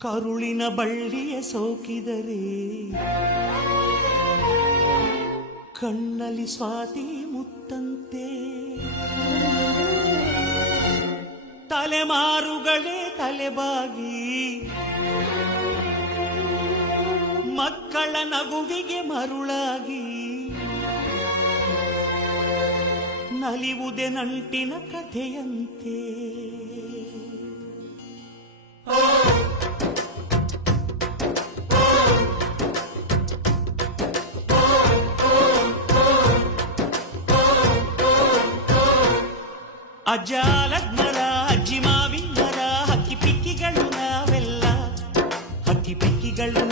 ಕರುಳಿನ ಬಳ್ಳಿಯ ಸೋಕಿದರೆ ಕಣ್ಣಲ್ಲಿ ಸ್ವಾತಿ ಮುತ್ತಂತೆ, ತಲೆಮಾರುಗಳೇ ತಲೆಬಾಗಿ ಮಕ್ಕಳ ನಗುವಿಗೆ ಮರುಳಾಗಿ ನಲಿವುದೆ ನಂಟಿನ ಕಥೆಯಂತೆ. ಅಜ್ಜಾಲಗ್ಮರ ಅಜ್ಜಿ ಮಾವಿನ ಮರ ಹಕ್ಕಿ ಪಿಕ್ಕಿಗಳು ನಾವೆಲ್ಲ, ಹಕ್ಕಿ ಪಿಕ್ಕಿಗಳು